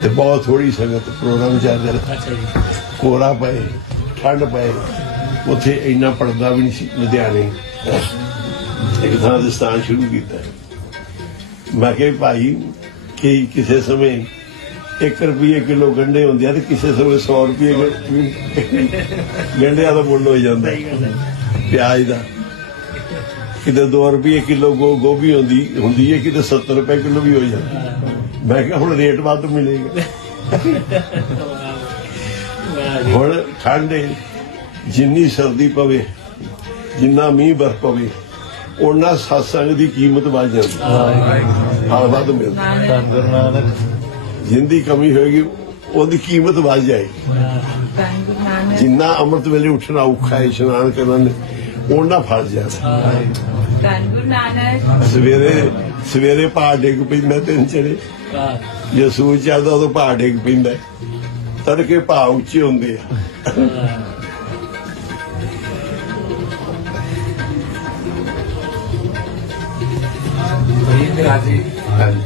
ਤੇ ਬਹੁਤ ਥੋੜੀ ਸੰਗਤ ਪ੍ਰੋਗਰਾਮ ਚੱਲ ਰਿਹਾ। ਅੱਛਾ ਜੀ। ਕੋਰਾ ਪਏ ਠੰਡ ਪਏ ਉੱਥੇ ਇੰਨਾ ਪੜਦਾ ਵੀ ਨਹੀਂ ਸੀ ਲੁਧਿਆਣੇ। ਇੱਕ ਥਾਂ ਦੇ ਸਥਾਨ ਸ਼ੁਰੂ ਕੀਤਾ। ਮੈਂ ਕਿਹਾ ਭਾਈ ਕਿ ਕਿਸੇ ਸਮੇਂ 1 ਰੁਪਏ ਕਿਲੋ ਗੰਡੇ ਹੁੰਦੇ ਆ ਤੇ ਕਿਸੇ ਸਮੇਂ 100 ਰੁਪਏ ਗੰਡਿਆਂ ਦਾ ਮੁੱਲ ਹੋ ਜਾਂਦਾ। ਪਿਆਜ਼ ਦਾ। ਕਿਤੇ 2 ਰੁਪਏ ਕਿਲੋ ਗੋਭੀ ਹੁੰਦੀ ਹੁੰਦੀ ਹੈ ਕਿਤੇ 70 ਰੁਪਏ ਕਿਲੋ ਵੀ ਹੋ ਜਾਂਦਾ। ਮੈਂ ਕਿਹਾ ਹੁਣ ਰੇਟ ਵੱਧ ਮਿਲੇਗਾ। ਹੁਣ ਠੰਡ ਜਿੰਨੀ ਸਰਦੀ ਪਵੇ ਜਿੰਨਾ ਮੀਂਹ ਬਰਫ ਪਵੇ ਉਹਨਾਂ satsang ਦੀ ਕੀਮਤ ਵੱਧ ਜਾਂਦੀ। ਹਾਂ ਵੱਧ ਮਿਲਦਾ। ਧੰਨ ਨਾਨਕ। ਜਿੰਦੀ ਕਮੀ ਹੋਏਗੀ ਉਹਦੀ ਕੀਮਤ ਵੱਧ ਜਾਏਗੀ। ਧੰਨ ਗੁਰੂ ਨਾਨਕ ਜਿੰਨਾ ਅੰਮ੍ਰਿਤ ਵੇਲੇ ਉੱਠਣਾ ਔਖਾ ਹੈ ਇਸ਼ਨਾਨ ਕਰਨ ਉਹਨਾਂ ਫੜ ਜਾਂਦਾ ਧੰਨ ਗੁਰੂ ਨਾਨਕ। ਸਵੇਰੇ ਸਵੇਰੇ ਪਹਾੜ ਡਿੱਗ ਪੈਂਦਾ ਤਿੰਨ ਚੜੇ ਜੇ ਸੂਰਜ ਚੜਦਾ ਉਦੋਂ ਪਹਾੜ ਡਿੱਗ ਪੈਂਦਾ। ਤੜਕੇ ਪਹਾੜ ਉੱਚੇ ਹੁੰਦੇ ਆ। ਜੀ। ਰਾਜੀ ਹਾਂਜੀ।